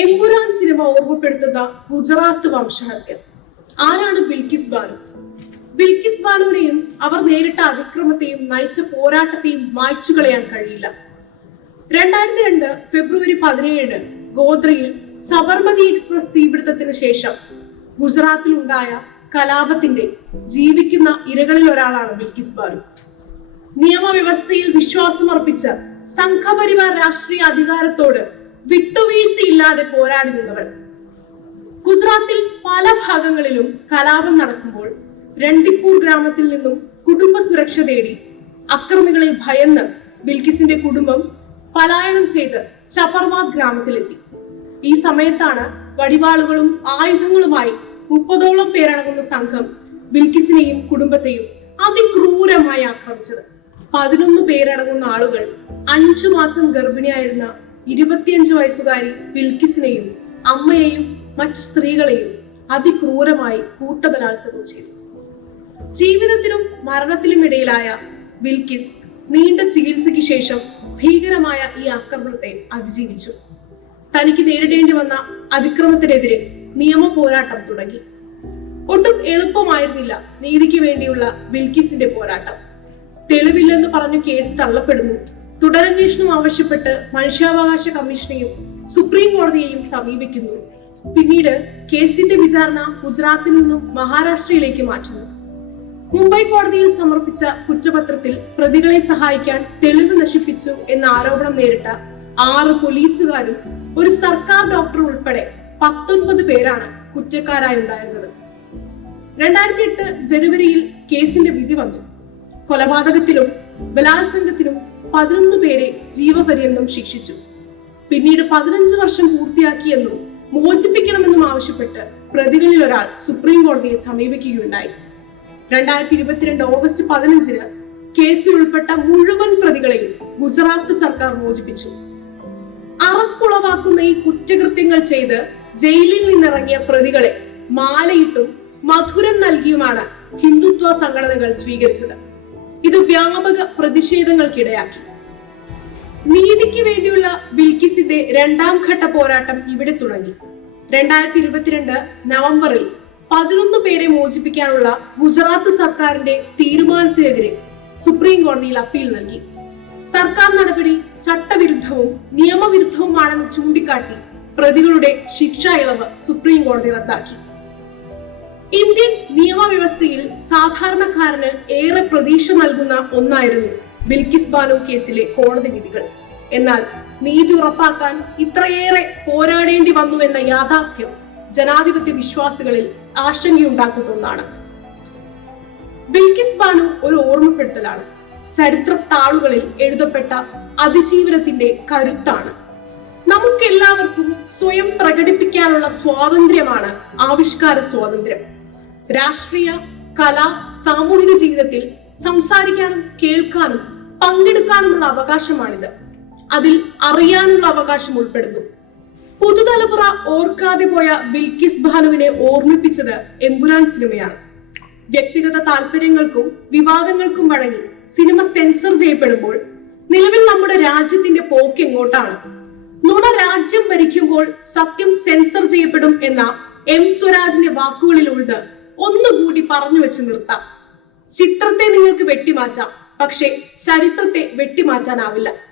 Empuraan cinema ഓർമ്മപ്പെടുത്തുന്ന ഗുജറാത്ത് വംശഹത്യ. ആരാണ് ബിൽക്കിസ് ബാനു? ബിൽക്കിസ് ബാനുവിനെയും അവർ നേരിട്ട അതിക്രമത്തെയും നയിച്ച പോരാട്ടത്തെയും മായ്ച്ചു കളയാൻ കഴിയില്ല. രണ്ടായിരത്തി രണ്ട് ഫെബ്രുവരി പതിനേഴ് ഗോദ്രയിൽ സബർമതി എക്സ്പ്രസ് തീപിടുത്തത്തിന് ശേഷം ഗുജറാത്തിൽ ഉണ്ടായ കലാപത്തിന്റെ ജീവിക്കുന്ന ഇരകളിൽ ഒരാളാണ് ബിൽക്കിസ് ബാനു. നിയമവ്യവസ്ഥയിൽ വിശ്വാസമർപ്പിച്ച സംഘപരിവാർ രാഷ്ട്രീയ അധികാരത്തോട് വിട്ടുവീഴ്ചയില്ലാതെ പോരാടി നിന്നവൾ. ഗുജറാത്തിൽ പല ഭാഗങ്ങളിലും കലാപം നടക്കുമ്പോൾ രണ്ടിപ്പൂർ ഗ്രാമത്തിൽ നിന്നും കുടുംബ സുരക്ഷ തേടി അക്രമികളെ ഭയന്ന് ബിൽക്കിസിന്റെ കുടുംബം പലായനം ചെയ്ത് ചപർവാദ് ഗ്രാമത്തിലെത്തി. ഈ സമയത്താണ് വടിവാളുകളും ആയുധങ്ങളുമായി മുപ്പതോളം പേരടങ്ങുന്ന സംഘം ബിൽക്കിസിനെയും കുടുംബത്തെയും അതിക്രൂരമായി ആക്രമിച്ചത്. പതിനൊന്ന് പേരടങ്ങുന്ന ആളുകൾ അഞ്ചു മാസം ഗർഭിണിയായിരുന്ന ഇരുപത്തിയഞ്ച് വയസ്സുകാരി ബിൽക്കിസിനെയും അമ്മയെയും മറ്റു സ്ത്രീകളെയും അതിക്രൂരമായി കൂട്ടബലാത്സംഗം ചെയ്തു. ജീവിതത്തിനും മരണത്തിലും ഇടയിലായ ബിൽക്കിസ് നീണ്ട ചികിത്സയ്ക്ക് ശേഷം ഭീകരമായ ഈ ആക്രമണത്തെ അതിജീവിച്ചു. തനിക്ക് നേരിടേണ്ടി വന്ന അതിക്രമത്തിനെതിരെ നിയമ പോരാട്ടം തുടങ്ങി. ഒട്ടും എളുപ്പമായിരുന്നില്ല നീതിക്ക് വേണ്ടിയുള്ള ബിൽക്കിസിന്റെ പോരാട്ടം. തെളിവില്ലെന്ന് പറഞ്ഞു കേസ് തള്ളപ്പെടുന്നു തുടരന്വേഷണം ആവശ്യപ്പെട്ട് മനുഷ്യാവകാശ കമ്മീഷനെയും സുപ്രീം കോടതിയെയും സമീപിക്കുന്നു. പിന്നീട് കേസിന്റെ വിചാരണ ഗുജറാത്തിൽ നിന്നും മഹാരാഷ്ട്രയിലേക്ക് മാറ്റുന്നു. മുംബൈ കോടതിയിൽ സമർപ്പിച്ച കുറ്റപത്രത്തിൽ പ്രതികളെ സഹായിക്കാൻ തെളിവ് നശിപ്പിച്ചു എന്ന ആരോപണം നേരിട്ട ആറ് പോലീസുകാരും ഒരു സർക്കാർ ഡോക്ടർ ഉൾപ്പെടെ പത്തൊൻപത് പേരാണ് കുറ്റക്കാരായി ഉണ്ടായിരുന്നത് രണ്ടായിരത്തി എട്ട് ജനുവരിയിൽ കേസിന്റെ വിധി വന്നു. കൊലപാതകത്തിലും ബലാത്സംഗത്തിലും പതിനൊന്ന് പേരെ ജീവപര്യന്തം ശിക്ഷിച്ചു. പിന്നീട് പതിനഞ്ച് വർഷം പൂർത്തിയാക്കിയെന്നും മോചിപ്പിക്കണമെന്നും ആവശ്യപ്പെട്ട് പ്രതികളിൽ ഒരാൾ സുപ്രീം കോടതിയെ സമീപിക്കുകയുണ്ടായി. രണ്ടായിരത്തി ഇരുപത്തിരണ്ട് ഓഗസ്റ്റ് പതിനഞ്ചിന് കേസിൽ ഉൾപ്പെട്ട മുഴുവൻ പ്രതികളെയും ഗുജറാത്ത് സർക്കാർ മോചിപ്പിച്ചു. അറപ്പുളവാക്കുന്ന ഈ കുറ്റകൃത്യങ്ങൾ ചെയ്ത് ജയിലിൽ നിന്നിറങ്ങിയ പ്രതികളെ മാലയിട്ടും മധുരം നൽകിയുമാണ് ഹിന്ദുത്വ സംഘടനകൾ സ്വീകരിച്ചത്. ഇത് വ്യാപക പ്രതിഷേധങ്ങൾക്കിടയാക്കി. നീതിക്ക് വേണ്ടിയുള്ള ബിൽക്കിസിന്റെ രണ്ടാം ഘട്ട പോരാട്ടം ഇവിടെ തുടങ്ങി. രണ്ടായിരത്തി ഇരുപത്തിരണ്ട് നവംബറിൽ പതിനൊന്ന് പേരെ മോചിപ്പിക്കാനുള്ള ഗുജറാത്ത് സർക്കാരിന്റെ തീരുമാനത്തിനെതിരെ സുപ്രീം കോടതിയിൽ അപ്പീൽ നൽകി. സർക്കാർ നടപടി ചട്ടവിരുദ്ധവും നിയമവിരുദ്ധവുമാണെന്ന് ചൂണ്ടിക്കാട്ടി പ്രതികളുടെ ശിക്ഷാ ഇളവ് സുപ്രീം കോടതി റദ്ദാക്കി. ഇന്ത്യൻ നിയമവ്യവസ്ഥയിൽ സാധാരണക്കാരന് ഏറെ പ്രതീക്ഷ നൽകുന്ന ഒന്നായിരുന്നു ബിൽക്കിസ് ബാനു കേസിലെ കോടതി വിധികൾ. എന്നാൽ നീതി ഉറപ്പാക്കാൻ ഇത്രയേറെ പോരാടേണ്ടി വന്നുവെന്ന യാഥാർത്ഥ്യം ജനാധിപത്യ വിശ്വാസികളിൽ ആശങ്കയുണ്ടാക്കുന്ന ഒന്നാണ്. ബിൽക്കിസ് ബാനു ഒരു ഓർമ്മപ്പെടുത്തലാണ്. ചരിത്ര താളുകളിൽ എഴുതപ്പെട്ട അതിജീവനത്തിന്റെ കരുത്താണ്. നമുക്കെല്ലാവർക്കും സ്വയം പ്രകടിപ്പിക്കാനുള്ള സ്വാതന്ത്ര്യമാണ് ആവിഷ്കാര സ്വാതന്ത്ര്യം. രാഷ്ട്രീയ കല സാമൂഹിക ജീവിതത്തിൽ സംസാരിക്കാനും കേൾക്കാനും പങ്കെടുക്കാനുമുള്ള അവകാശമാണിത്. അതിൽ അറിയാനുള്ള അവകാശം ഉൾപ്പെടുന്നു. പുതുതലമുറ ഓർക്കാതെ പോയ ബിൽക്കിസ് ഭാനുവിനെ ഓർമ്മിപ്പിച്ചത് എമ്പുരാൻ സിനിമയാണ്. വ്യക്തിഗത താല്പര്യങ്ങൾക്കും വിവാദങ്ങൾക്കും വഴങ്ങി സിനിമ സെൻസർ ചെയ്യപ്പെടുമ്പോൾ നിലവിൽ നമ്മുടെ രാജ്യത്തിന്റെ പോക്ക് എങ്ങോട്ടാണ്? നുണ രാജ്യം ഭരിക്കുമ്പോൾ സത്യം സെൻസർ ചെയ്യപ്പെടും എന്ന എം സ്വരാജിന്റെ വാക്കുകളിൽ ഉള്ളത് ഒന്നുകൂടി പറഞ്ഞു വെച്ച് നിർത്താം. ചിത്രത്തെ നിങ്ങൾക്ക് വെട്ടിമാറ്റാം പക്ഷേ ചരിത്രത്തെ വെട്ടിമാറ്റാനാവില്ല.